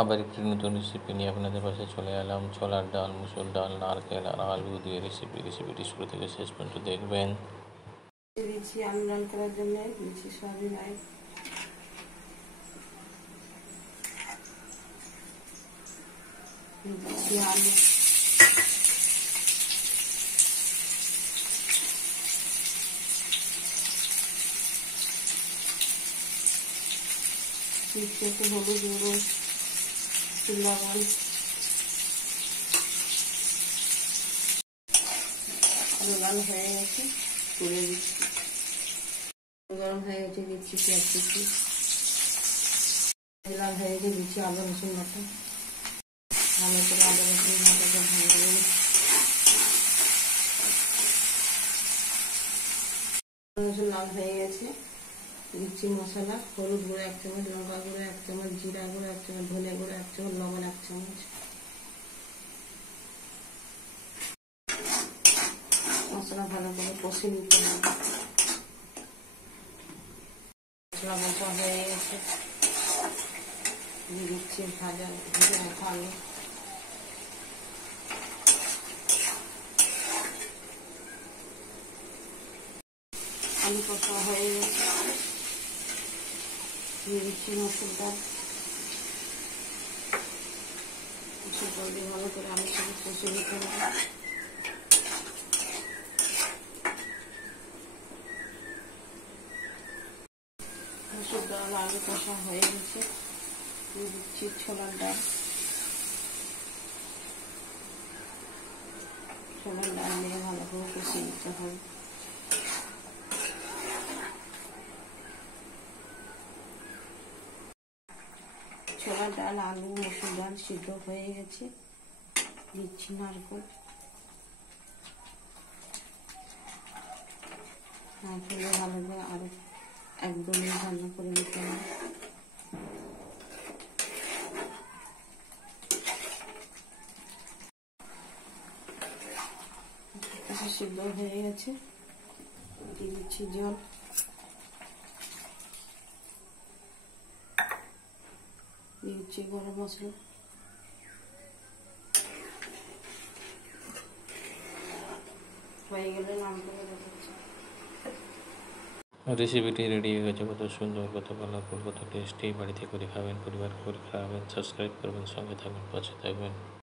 আবার একটি নতুন রেসিপি নিয়ে আপনাদের পাশে চলে এলাম। ছোলার ডাল, মুসুর ডাল, নারকেল আর আলু দিয়ে রেসিপিটি শুরু থেকে শেষ পর্যন্ত দেখবেন। দিচ্ছি আলু ডাল করার জন্য দিচ্ছি সয়াবিন অয়েল, দিচ্ছি আলু, দিচ্ছি একটু হলুদ গুঁড়ো, লবণ, আলু লাল হয়ে গেছে তুলে দিচ্ছি। গরম হয়ে গেছে দিচ্ছি পেঁয়াজ কুচি, লাল হয়ে গেছে দিচ্ছি আদা রসুন বাটা, ভালো করে আদা রসুন বাটাটা ভালো রসুন লাল হয়ে গেছে দিচ্ছি মশলা। হলুদ গুঁড়ো 1 চামচ, লঙ্কা গুঁড়ো 1 চামচ, জিরা গুঁড়ো 1 চামচ, ধনে গুঁড়ো 1 চামচ, লবণ 1 চামচ। মশলা ভালো করে কষে নিতে হবে। মশলা কষা হয়ে গেছে দিয়ে দিচ্ছি ভেজে রাখা আলু, আলু কষা হয়ে গেছে দিয়ে দিচ্ছি মসুর ডাল। মসুর ডাল দিয়ে ভালো করে আলুর সাথে কষে নিতে হবে। মসুর ডাল আলু কষা হয়ে গেছে দিয়ে দিচ্ছি ছোলার ডাল। ছোলার ডাল দিয়ে ভালো করে কষে নিতে হবে। ছোলার ডাল আলু মসুর ডাল সিদ্ধ হয়ে গেছে দিচ্ছি নারকেল। নারকেল ভালো করে আরো একদম রান্না করে নিতে হবে। সিদ্ধ হয়ে গেছে দিয়ে দিচ্ছি জল, দিয়ে দিচ্ছি গরম মশলা, হয়ে গেলে নাম করে দেখাচ্ছি। রেসিপিটি রেডি হয়ে গেছে। কত সুন্দর, কত কালারফুল, কত টেস্টি। বাড়িতে করে খাবেন, পরিবার করে খাবেন। সাবস্ক্রাইব করবেন, সঙ্গে থাকবেন, পাশে থাকবেন।